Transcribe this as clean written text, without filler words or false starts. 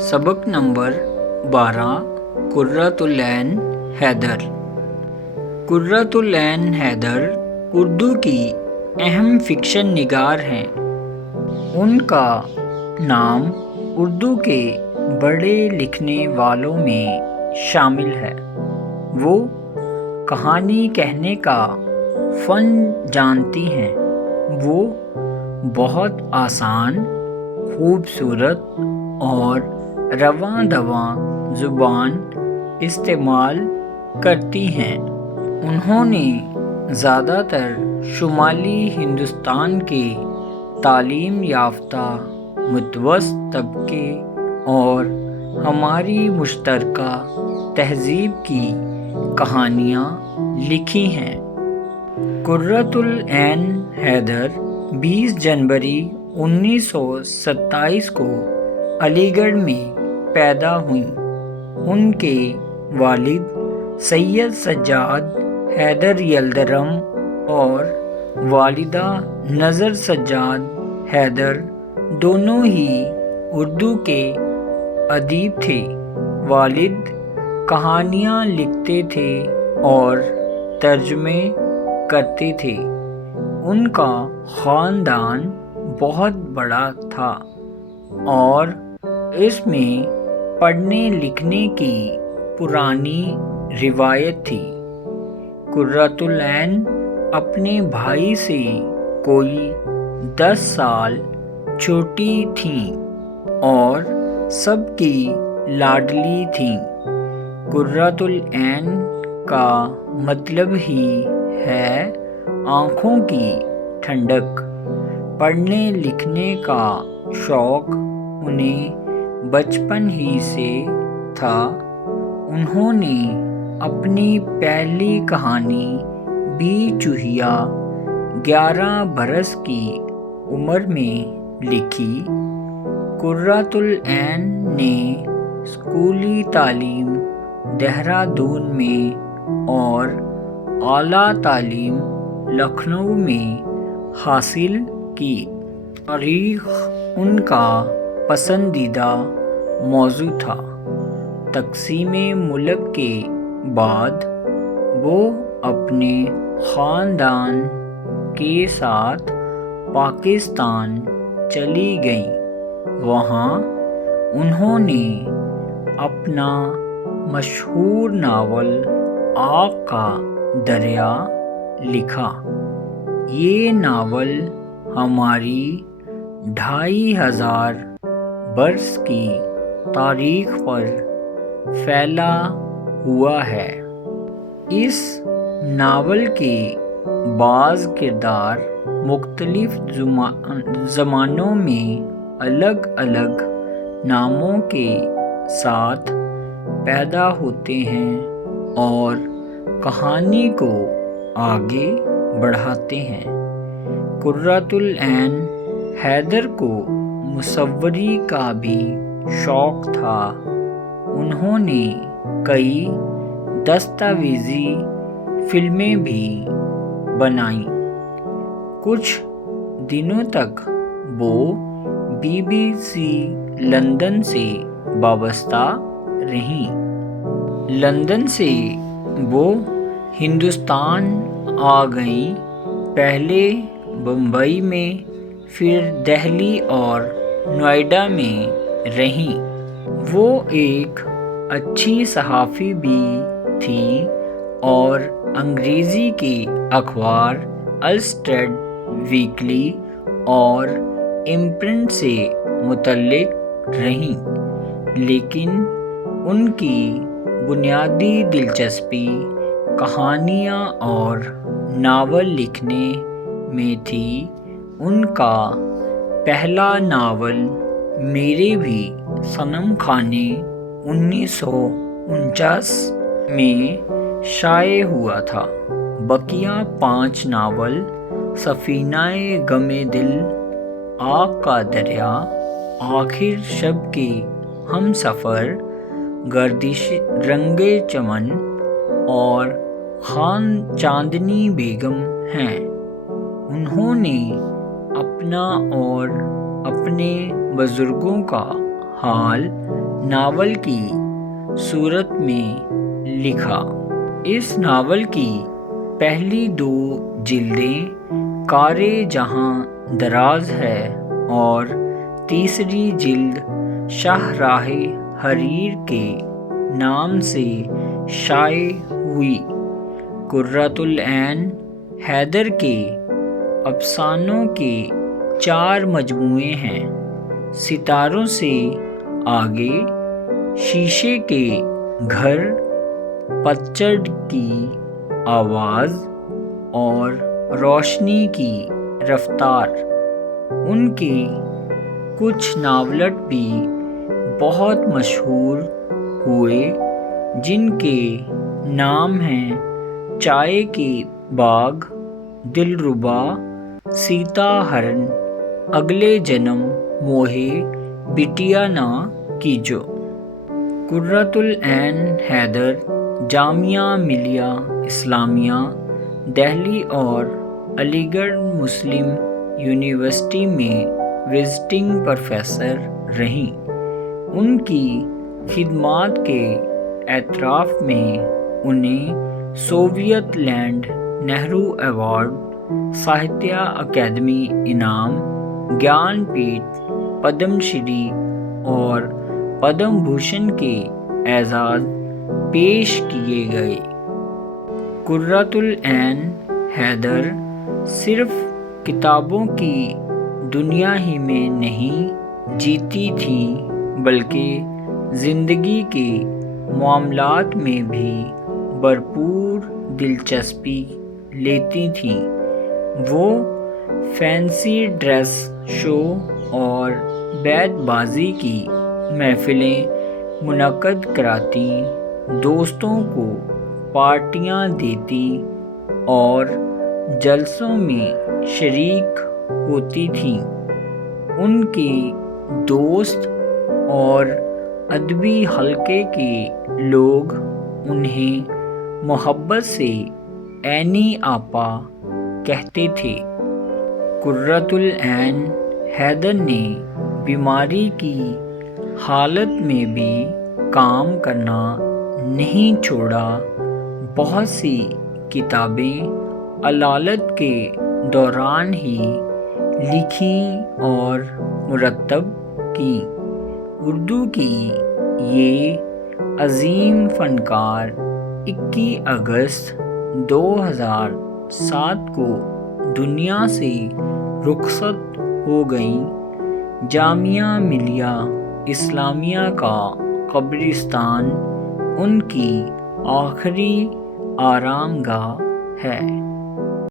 सबक नंबर 12 कुर्रतुल ऐन हैदर। कुर्रतुल ऐन हैदर उर्दू की अहम फिक्शन निगार हैं। उनका नाम उर्दू के बड़े लिखने वालों में शामिल है। वो कहानी कहने का फ़न जानती हैं। वो बहुत आसान, खूबसूरत और रवां दवां ज़ुबान इस्तेमाल करती हैं। उन्होंने ज़्यादातर शुमाली हिंदुस्तान के तालीम याफ्ता मुतवस्सित तबके और हमारी मुश्तरका तहज़ीब की कहानियाँ लिखी हैं। कुर्रतुल ऐन हैदर 20 जनवरी 1927 को अलीगढ़ में पैदा हुईं। उनके वालिद सैयद सज्जाद हैदर यल्दरम और वालिदा नज़र सज्जाद हैदर दोनों ही उर्दू के अदीब थे। वालिद कहानियाँ लिखते थे और तर्जुमे करते थे। उनका ख़ानदान बहुत बड़ा था और इसमें पढ़ने लिखने की पुरानी रिवायत थी। कुर्रतुल ऐन अपने भाई से कोई 10 साल छोटी थीं और सबकी लाडली थीं। कुर्रतुल ऐन का मतलब ही है आँखों की ठंडक। पढ़ने लिखने का शौक़ उन्हें बचपन ही से था। उन्होंने अपनी पहली कहानी बी चूहिया 11 बरस की उम्र में लिखी। कुर्रतुल ऐन ने स्कूली तालीम देहरादून में और आला तालीम लखनऊ में हासिल की। तारीख़ उनका पसंदीदा मौजू था। तक़सीमे मुल्क के बाद वो अपने ख़ानदान के साथ पाकिस्तान चली गईं। वहाँ उन्होंने अपना मशहूर नावल आग का दरिया लिखा। ये नावल हमारी 2500 बरस की तारीख़ पर फैला हुआ है। इस नावल के बाज़ किरदार मुख्तलिफ़ ज़मानों में अलग अलग नामों के साथ पैदा होते हैं और कहानी को आगे बढ़ाते हैं। कुर्रतुल ऐन हैदर को मुसव्वरी का भी शौक़ था। उन्होंने कई दस्तावेज़ी फ़िल्में भी बनाईं। कुछ दिनों तक वो BBC लंदन से वाबस्ता रहीं। लंदन से वो हिंदुस्तान आ गईं। पहले बम्बई में, फिर दिल्ली और नोएडा में रहीं। वो एक अच्छी सहाफ़ी भी थी और अंग्रेज़ी के अखबार अल स्ट्रेट वीकली और इम्प्रिंट से मुतल्लिक़ रहीं। लेकिन उनकी बुनियादी दिलचस्पी कहानियाँ और नावल लिखने में थी। उनका पहला नावल मेरे भी सनम खाने 1949 में शाये हुआ था। बकिया 5 नावल सफ़ीनाए गमे दिल, आग का दरिया, आखिर शब के हमसफ़र, गर्दिश रंगे चमन और खान चांदनी बेगम हैं। उन्होंने अपना और अपने बुज़ुर्गों का हाल ناول کی صورت میں لکھا۔ اس ناول کی پہلی 2 جلدیں کار جہاں دراز ہے اور تیسری جلد شاہراہ حریر کے نام سے شائع ہوئی۔ قرۃ العین حیدر کے افسانوں کے 4 مجموعے ہیں: ستاروں سے آگے، شیشے کے گھر، پتجھڑ کی آواز اور روشنی کی رفتار۔ ان کے کچھ ناولٹ بھی بہت مشہور ہوئے، جن کے نام ہیں چائے کے باغ، دلربا، سیتا ہرن، اگلے جنم موہے بٹیا نہ کیجو۔ قرۃ العین حیدر جامعہ ملیہ اسلامیہ دہلی اور علی گڑھ مسلم یونیورسٹی میں وزٹنگ پروفیسر رہیں۔ ان کی خدمات کے اعتراف میں انہیں Soviet Land Nehru award, Sahitya Akademi انعام، گیان پیٹھ، پدم شری اور پدم بھوشن کے اعزاز پیش کیے گئے۔ قرۃ العین حیدر صرف کتابوں کی دنیا ہی میں نہیں جیتی تھیں بلکہ زندگی کے معاملات میں بھی بھرپور دلچسپی لیتی تھیں۔ وہ فینسی ڈریس شو اور بیت بازی کی محفلیں منعقد کراتی، دوستوں کو پارٹیاں دیتی اور جلسوں میں شریک ہوتی تھیں۔ ان کے دوست اور ادبی حلقے کے لوگ انہیں محبت سے عینی آپا کہتے تھے۔ قرۃ العین حیدر نے بیماری کی حالت میں بھی کام کرنا نہیں چھوڑا۔ بہت سی کتابیں علالت کے دوران ہی لکھیں اور مرتب کیں۔ اردو کی یہ عظیم فنکار 21 اگست 2007 کو دنیا سے رخصت ہو گئیں۔ جامعہ ملیہ اسلامیہ کا قبرستان ان کی آخری آرام گاہ ہے۔